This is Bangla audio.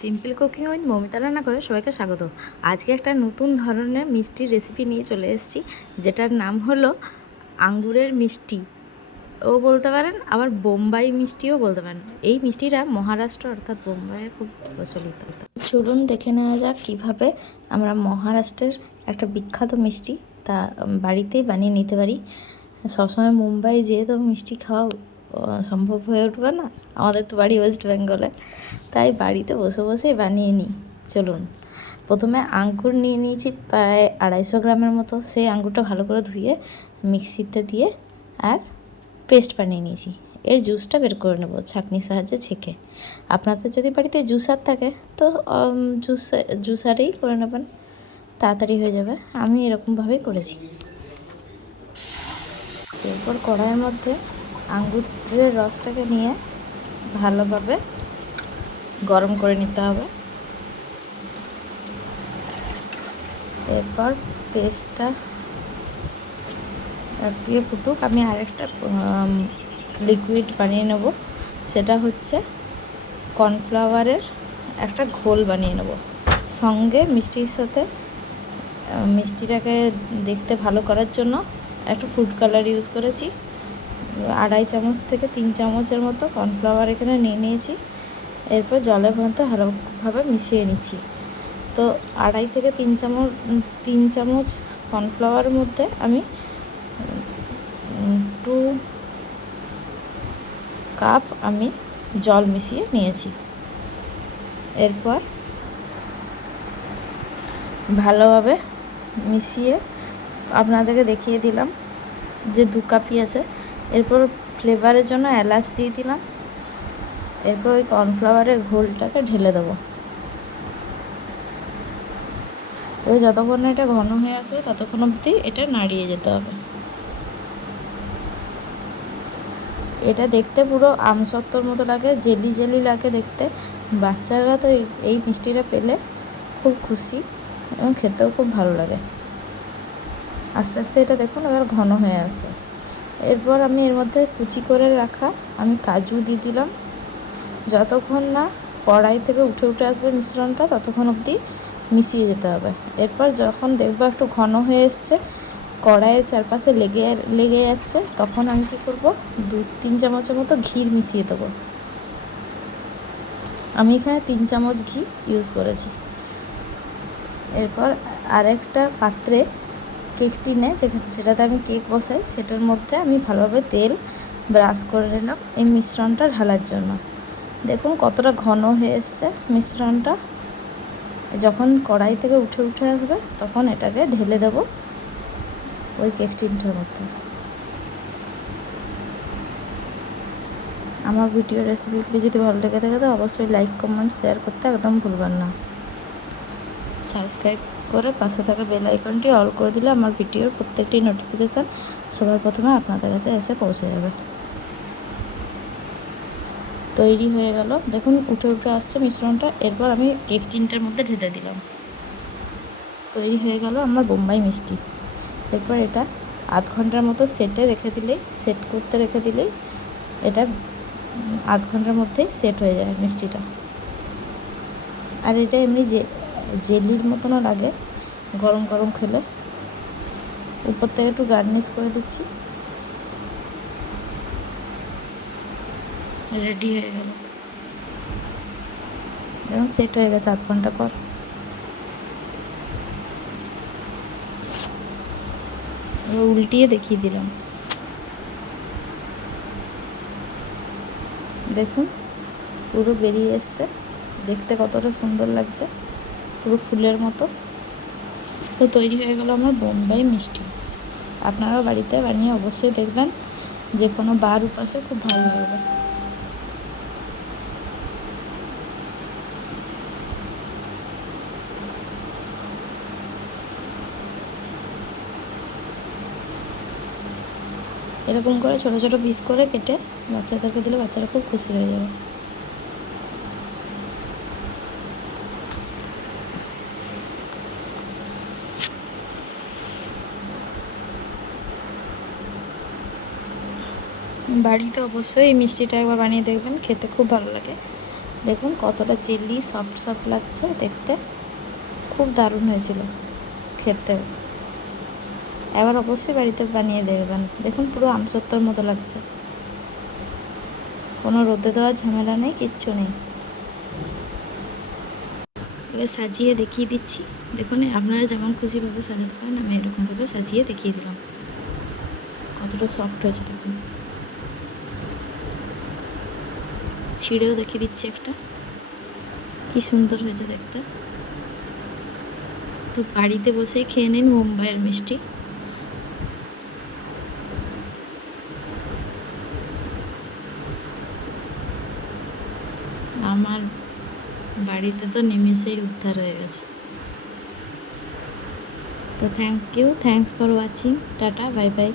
সিম্পল কুকিং উইথ মৌমিতা রান্না করে সবাইকে স্বাগত। আজকে একটা নতুন ধরনের মিষ্টির রেসিপি নিয়ে চলে এসেছি, যেটার নাম হলো আঙ্গুরের মিষ্টি ও বলতে পারেন, আবার বোম্বাই মিষ্টিও বলতে পারেন। এই মিষ্টিটা মহারাষ্ট্র অর্থাৎ বোম্বাইয়ে খুব প্রচলিত। চলুন দেখে নেওয়া যাক কীভাবে আমরা মহারাষ্ট্রের একটা বিখ্যাত মিষ্টি তা বাড়িতেই বানিয়ে নিতে পারি। সবসময় মুম্বাই যেহেতু মিষ্টি খাওয়া সম্ভব হয়ে উঠবে না, আমাদের তো বাড়ি ওয়েস্ট বেঙ্গলে, তাই বাড়িতে বসে বসেই বানিয়ে নিই। চলুন, প্রথমে আঙ্গুর নিয়ে নিয়েছি প্রায় 250 গ্রামের মতো। সেই আঙ্গুরটা ভালো করে ধুয়ে মিক্সিতে দিয়ে আর পেস্ট বানিয়ে নিয়েছি। এর জুসটা বের করে নেব ছাঁকনির সাহায্যে ছেঁকে। আপনাদের যদি বাড়িতে জুসার থাকে তো জুসারেই করে নেবেন, তাড়াতাড়ি হয়ে যাবে। আমি এরকমভাবেই করেছি। এরপর কড়াইয়ের মধ্যে আঙ্গুরের রসটাকে নিয়ে ভালোভাবে গরম করে নিতে হবে। এরপর পেস্টটা দিয়ে ফুটুক, আমি আরেকটা লিকুইড বানিয়ে নেব। সেটা হচ্ছে কর্নফ্লাওয়ারের একটা ঘোল বানিয়ে নেব। সঙ্গে মিষ্টির সাথে মিষ্টিটাকে দেখতে ভালো করার জন্য একটু ফুড কালার ইউজ করেছি। 2.5 চামচ থেকে 3 চামচের মতো কর্নফ্লাওয়ার এখানে নিয়ে নিয়েছি। এরপর জলের মধ্যে ভালোভাবে মিশিয়ে নিচ্ছি। তো 2.5 থেকে 3 চামচ কর্নফ্লাওয়ারের মধ্যে আমি 2 কাপ আমি জল মিশিয়ে নিয়েছি। এরপর ভালোভাবে মিশিয়ে আপনাদেরকে দেখিয়ে দিলাম যে 2 কাপই আছে। এরপর ফ্লেভারের জন্য এলাচ দিয়ে দিলাম। এরপর ওই কর্নফ্লাওয়ারের ঘোলটাকে ঢেলে দেবো। এবার যতক্ষণ না এটা ঘন হয়ে আসবে ততক্ষণ অবধি এটা নাড়িয়ে যেতে হবে। এটা দেখতে পুরো আমসত্ত্বর মতো লাগে, জেলি জেলি লাগে দেখতে। বাচ্চারা তো এই মিষ্টিটা পেলে খুব খুশি এবং খেতেও খুব ভালো লাগে। আস্তে আস্তে এটা দেখুন এবার ঘন হয়ে আসবে। এরপর আমি এর মধ্যে কুচি করে রাখা আমি কাজু দিয়ে দিলাম। যতক্ষণ না কড়াই থেকে উঠে আসবে মিশ্রণটা ততক্ষণ অবধি মিশিয়ে যেতে হবে। এরপর যখন দেখবো একটু ঘন হয়ে এসছে, কড়াইয়ের চারপাশে লেগে যাচ্ছে, তখন আমি কী করবো, 2-3 চামচের মতো ঘি মিশিয়ে দেবো। আমি এখানে 3 চামচ ঘি ইউজ করেছি। এরপর আরেকটা পাত্রে কেক টিনে যেটাতে আমি কেক বসাই, সেটার মধ্যে আমি ভালোভাবে তেল ব্রাশ করে নিলাম এই মিশ্রণটা ঢালার জন্য। দেখুন কতটা ঘন হয়ে এসছে মিশ্রণটা। যখন কড়াই থেকে উঠে আসবে তখন এটাকে ঢেলে দেব ওই কেক টিনটার মধ্যে। আমার ভিডিও রেসিপিগুলি যদি ভালো লেগে থাকে তো অবশ্যই লাইক কমেন্ট শেয়ার করতে একদম ভুলবেন না। সাবস্ক্রাইব করে পাশে থাকা বেল আইকনটি অল করে দিলে আমার ভিডিওর প্রত্যেকটি নোটিফিকেশান সবার প্রথমে আপনাদের কাছে এসে পৌঁছে যাবে। তৈরি হয়ে গেল, দেখুন উঠে আসছে মিশ্রণটা। এরপর আমি কেক টিনটার মধ্যে ঢেলে দিলাম। তৈরি হয়ে গেল আমার বোম্বাই মিষ্টি। এরপর এটা আধ ঘন্টার মতো সেট করতে রেখে দিলেই এটা আধ ঘন্টার মধ্যেই সেট হয়ে যায় মিষ্টিটা। আর এটা এমনি জেলির মতনও লাগে গরম গরম খেলে। উপর থেকে একটু গার্নিশ করে দিচ্ছি। রেডি হয়ে গেল, দেখুন সেট হয়ে গেছে আধ ঘন্টা পর। উল্টিয়ে দেখিয়ে দিলাম, দেখুন পুরো বেরিয়ে এসছে। দেখতে কতটা সুন্দর লাগছে, পুরো ফুলের মতো। তো তৈরি হয়ে গেল আমার বোম্বাই মিষ্টি। আপনারাও বাড়িতে বানিয়ে অবশ্যই দেখবেন, যে কোনো বার উপাসে খুব ভালো লাগবে। এরকম করে ছোটো ছোটো পিস করে কেটে বাচ্চাদেরকে দিলে বাচ্চারা খুব খুশি হয়ে যাবে। বাড়িতে অবশ্যই এই মিষ্টিটা একবার বানিয়ে দেখবেন, খেতে খুব ভালো লাগে। দেখুন কতটা চিলি সফট সফট লাগছে দেখতে, খুব দারুণ হয়েছিল খেতে। এবার অবশ্যই বাড়িতে বানিয়ে দেখবেন। দেখুন পুরো আমসত্ত্বর মতো লাগছে, কোনো রোদে দেওয়ার ঝামেলা নেই, কিচ্ছু নেই। এবার সাজিয়ে দেখিয়ে দিচ্ছি। দেখুন আপনারা যেমন খুশিভাবে সাজাতে পারেন, আমি এরকমভাবে সাজিয়ে দেখিয়ে দিলাম। কতটা সফট হয়েছে দেখুন। ছিঁড়েও দেখিয়ে দিচ্ছি একটা, কি সুন্দর হয়েছে দেখতে। তো বাড়িতে বসেই খেয়ে নিন মুম্বাইয়ের মিষ্টি। আমার বাড়িতে তো নিমেষেই উদ্ধার হয়ে গেছে। তো thank you, thanks for watching, tata, bye by.